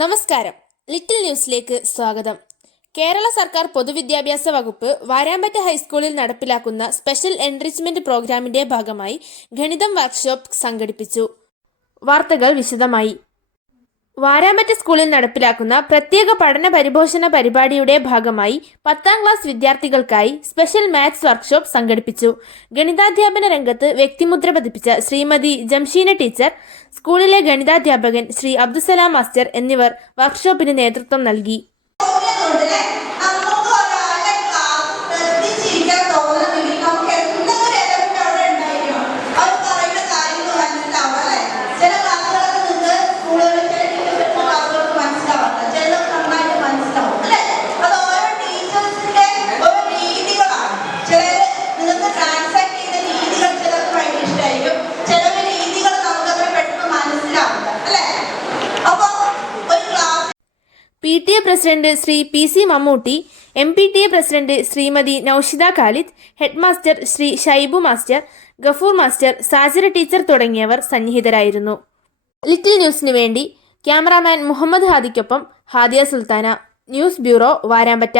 നമസ്കാരം. ലിറ്റിൽ ന്യൂസിലേക്ക് സ്വാഗതം. കേരള സർക്കാർ പൊതുവിദ്യാഭ്യാസ വകുപ്പ് വാരാമ്പറ്റ ഹൈസ്കൂളിൽ നടപ്പിലാക്കുന്ന സ്പെഷ്യൽ എൻറിച്ച്മെന്റ് പ്രോഗ്രാമിന്റെ ഭാഗമായി ഗണിതം വർക്ക്ഷോപ്പ് സംഘടിപ്പിച്ചു. വാർത്തകൾ വിശദമായി. വാരാമ്പറ്റ സ്കൂളിൽ നടപ്പിലാക്കുന്ന പ്രത്യേക പഠന പരിപോഷണ പരിപാടിയുടെ ഭാഗമായി പത്താം ക്ലാസ് വിദ്യാർത്ഥികൾക്കായി സ്പെഷ്യൽ മാത്സ് വർക്ക്ഷോപ്പ് സംഘടിപ്പിച്ചു. ഗണിതാധ്യാപന രംഗത്ത് വ്യക്തിമുദ്ര പതിപ്പിച്ച ശ്രീമതി ജംഷീന ടീച്ചർ സ്കൂളിലെ ഗണിതാധ്യാപകൻ ശ്രീ അബ്ദുസലാം മാസ്റ്റർ എന്നിവർ വർക്ക്ഷോപ്പിന് നേതൃത്വം നൽകി. P T A president Shri P C Mammootty M P T A president Shrimati Naushida Khalid headmaster Shri Shaibu master Gafoor master Sajira teacher തുടങ്ങിയവർ സന്നിഹിതരായിരുന്നു. ലിറ്റിൽ ന്യൂസിനു വേണ്ടി ക്യാമറാമാൻ മുഹമ്മദ് ഹാദിക്കൊപ്പം ഹാദിയ സുൽത്താന ന്യൂസ് ബ്യൂറോ വാരാമ്പറ്റ.